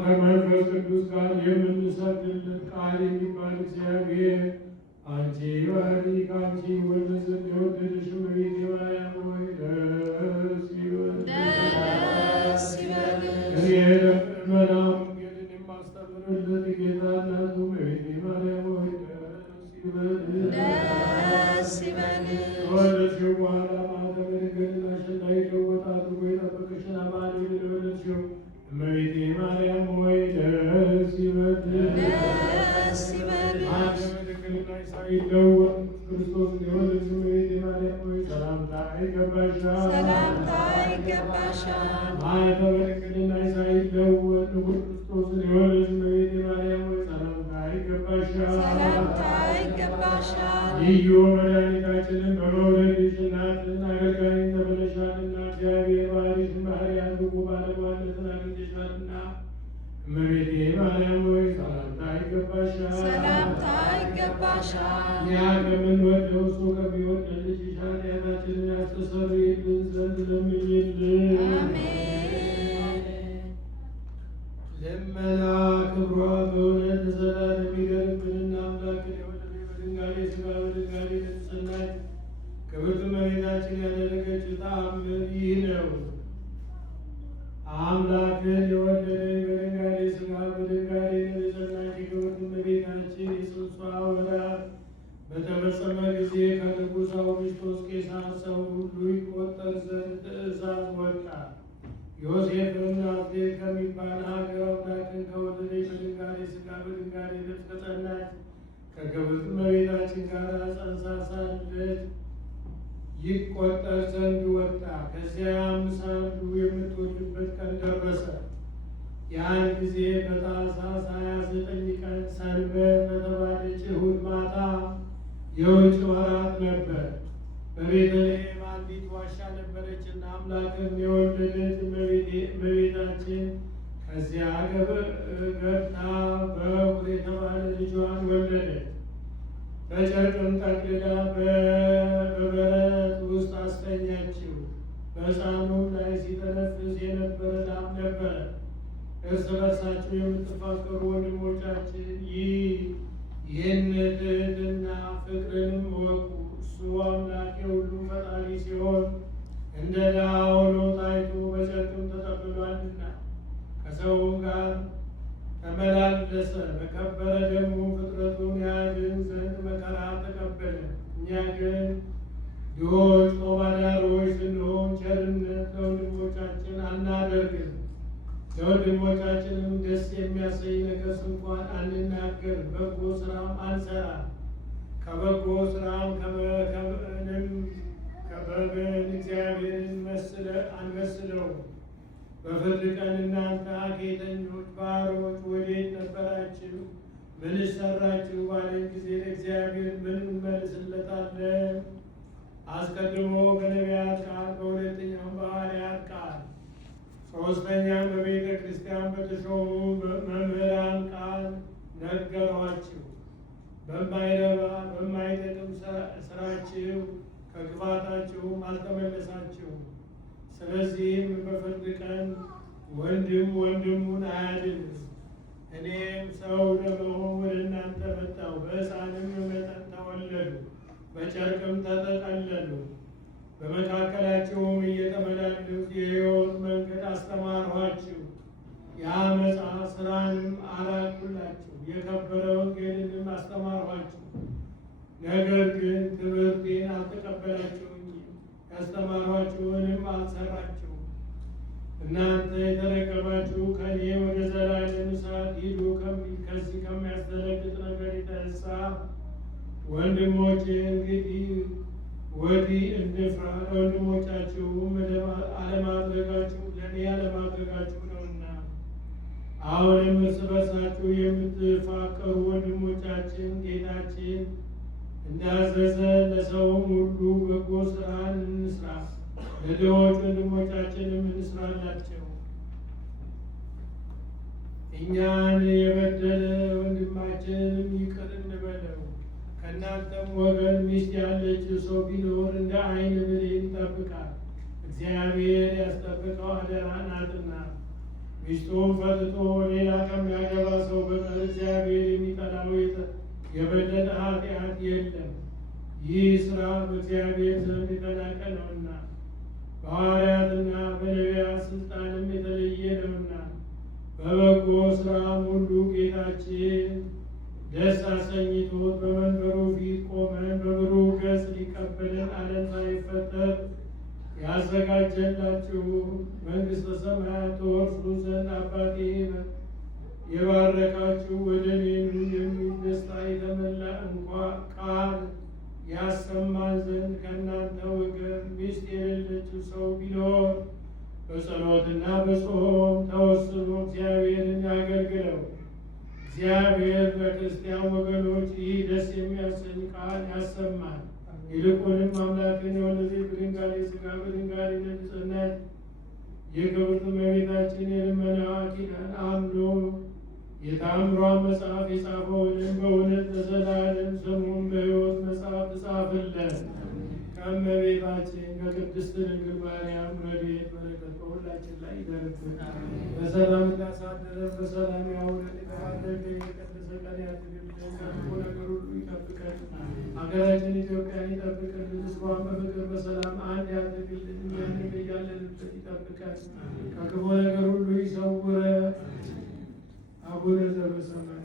ከመንፈስ ቅዱስ ጋር የምንሰግድለት ቃል የሚባል እግዚአብሔር አንቺ ባሪ ከአንቺ ወልድ ዘንድ የወደደሽ እመቤቴ ማርያም ሆይ ደስ ይበልሽ። እኔ ለምእመናን ወንጌልን የማስተምርለት ጌታ እናቱ እመቤቴ ማርያም ሆይ ደስ ይበልሽ። ከወለድሽው በኋላ ማኅተመ ድንግልናሽን እንዳይለወጥ አድርጎ የጠበቀሽን አማኑኤልን የወለድሽው እመቤቴ ማርያም ሆይ ደስ ይበልሽ። ማኅተመ ድንግልናሽ ሳይለወጥ ክርስቶስን የወለድሽ እመቤቴ ማርያም ሆይ ሰላምታ ይገባሻል። ማኅተመ ድንግልናሽ ሳይለወጥ ንጉሥ ክርስቶስን የወለድሽ እመቤቴ ማርያም ሆይ ሰላምታ ይገባሻል። ልዩ መድኃኒታችንን በመውለድሽ እናትን አገልጋይን ተብለሻልና እግዚአብሔር ባሕርይሽን ባሕርይ አድርጎ ባለሟልነትን አግኝተሻልና እመቤቴ ማርያም ሆይ ሰላምታ ይገባሻል። እኛ ከምንወደው እሱ ከሚወደን ልጅሽ ኃጢአታችንን ያስተሰርይልን ዘንድ ለምኝልን። ልመና ክብሯ በእውነት ለዘላለም ይደርብንና አምላክን የወለደች በድንጋሌ ሥጋ በድንጋሌ የተጸናች ክብርት እመቤታችን ያደረገችው ተአምር ይህ ነው። አምላክን የወለደች በድንጋሌ ሥጋ በድንጋሌ የተጸናች ክብርት እመቤታችን የጽንሷ ወራት በተፈጸመ ጊዜ ከንጉሥ አውግስጦስ ቄሳር ሰው ሁሉ ይቆጠር ዘንድ ትእዛዝ ወጣ። ዮሴፍን ናዝሬት ከሚባል ሀገር አምላክን ከወለደች በድንጋሌ ሥጋ በድንጋሌ ከተጸናች ከክብርት እመቤታችን ጋር ጸንሳ ሳለች ይቆጠር ዘንድ ወጣ። ከዚያም ሳሉ የምትወልድበት ቀን ደረሰ። ያን ጊዜ በታኅሳስ 29 ቀን ሰንበት በተባለች እሑድ ማታ የውጭ ወራት ነበር። በቤተልሔም አንዲት ዋሻ ነበረችና አምላክን የወለደች እመቤታችን ከዚያ ገብታ በኵር የተባለ ልጇን ወለደች። በጨርቅም ጠቅልላ በበረት ውስጥ አስተኛችው። በሕፃኑም ላይ ሲተነፍስ የነበረ ላም ነበረ። እርስ በርሳቸው የምትፋቀሩ ወንድሞቻችን ይህን ትሕትና ፍቅርንም እወቁ። እሱ አምላክ የሁሉ ፈጣሪ ሲሆን እንደ ድሀ ሆኖ ታይቶ በጨርቅም ተጠቅልሏልና ከሰውም ጋር ተመላለሰ። በከበረ ደግሞ ፍጥረቱን ያድን ዘንድ መከራ ተቀበለ። እኛ ግን ድሆች ጦም አዳሪዎች ስንሆን ቸርነት ለወንድሞቻችን አናደርግም። ለወንድሞቻችንም ደስ የሚያሰኝ ነገር እንኳን አንናገር፣ በጎ ስራም አንሰራ። ከበጎ ስራም ከበግን እግዚአብሔርን አንመስለው። በፍርድ ቀን እናንተ ሐኬተኞች ባሮች ወዴት ነበራችሁ? ምንስ ሰራችሁ? ባለን ጊዜ ለእግዚአብሔር ምን እንመልስለታለን? አስቀድሞ በነቢያት ቃል፣ በሁለተኛውም በሐዋርያት ቃል፣ ሦስተኛም በቤተ ክርስቲያን በተሾሙ መምህራን ቃል ነገሯችሁ። በማይረባ በማይጠቅም ስራችሁ ከክፋታችሁም አልተመለሳችሁም። ስለዚህም በፍርድ ቀን ወንድም ወንድሙን አያድንም። እኔም ሰው ለመሆን ወደ እናንተ መጣሁ። በሕፃንም መጠን ተወለዱ፣ በጨርቅም ተጠቀለሉ። በመካከላቸውም እየተመላለስኩ የሕይወት መንገድ አስተማርኋችሁ። የዓመፃ ሥራንም አራቅሁላችሁ፣ የከበረ ወንጌልንም አስተማርኋችሁ። ነገር ግን ትምህርቴን አልተቀበላችሁኝም፣ ያስተማርኋችሁንም አልሰራችሁም። እናንተ የተረገማችሁ ከእኔ ወደ ዘላለም እሳት ሂዱ ከሚል ከዚህ ከሚያስደነግጥ ነገር የተነሳ ወንድሞቼ እንግዲህ ወዲህ እንፍራ። ለወንድሞቻችሁም አለማድረጋችሁ ለእኔ አለማድረጋችሁ ነውና። አሁንም እርስ በርሳችሁ የምትፋቀሩ ወንድሞቻችን ጌታችን እንዳዘዘ ለሰውም ሁሉ በጎ ስራን እንስራ። ለድሆች ወንድሞቻችንም እንስራላቸው። እኛን የበደለ ወንድማችንም ይቅር እንበለው። ከእናንተም ወገን ሚስት ያለችው ሰው ቢኖር እንደ ዓይን ብሌን ይጠብቃል፣ እግዚአብሔር ያስጠብቀው አደራ ናትና። ሚስቱም ፈትቶ ሌላ ከሚያገባ ሰው በቀር እግዚአብሔር የሚጠላው የበለጠ ኃጢአት የለም። ይህ ስራ በእግዚአብሔር ዘንድ የተናቀ ነውና በሐዋርያትና በነቢያት ስልጣንም የተለየ ነውና። በበጎ ስራም ሁሉ ጌታችን ደስ አሰኝቶት በመንበሩ ፊት ቆመን በብሩህ ገጽ ሊቀበለን ዓለም ሳይፈጠር ያዘጋጀላችሁ መንግሥተ ሰማያት ተወርሱ ዘንድ አባቴ የባረካችሁ ወደ እኔ የሚል ደስታ የተመላ እንኳ ቃል ያሰማን ዘንድ ከእናንተ ወገን ሚስት የሌለችው ሰው ቢኖር በጸሎትና በጾም ተወስኖ እግዚአብሔርን ያገልግለው። እግዚአብሔር ለክርስቲያን ወገኖች ይህ ደስ የሚያሰኝ ቃል ያሰማል። ይልቁንም አምላክን የወለደች በድንጋሌ ሥጋ በድንጋሌ ነፍስ ጸናች የክብርት እመቤታችን የልመናዋ ኪዳን አምኖ የታምሯን መጽሐፍ የጻፈውንም በእውነት ለዘላለም ስሙን በሕይወት መጽሐፍ ተጻፈለት። ከእመቤታችን ከቅድስት ድንግል ማርያም ረድኤት በረከት በሁላችን ላይ ይደርብን። በሰላም እንዳሳደረን በሰላም ያውለን። የተባረከ የተቀደሰ ቀን ያድርግልን። ከክፉ ነገር ሁሉ ይጠብቀን። ሀገራችን ኢትዮጵያን ይጠብቅልን። ሕዝቧን በፍቅር በሰላም አንድ ያድርግልን። እኛንም እያለንበት ይጠብቀን። ከክፉ ነገር ሁሉ ይሰውረን። አቡነ ዘበሰማያት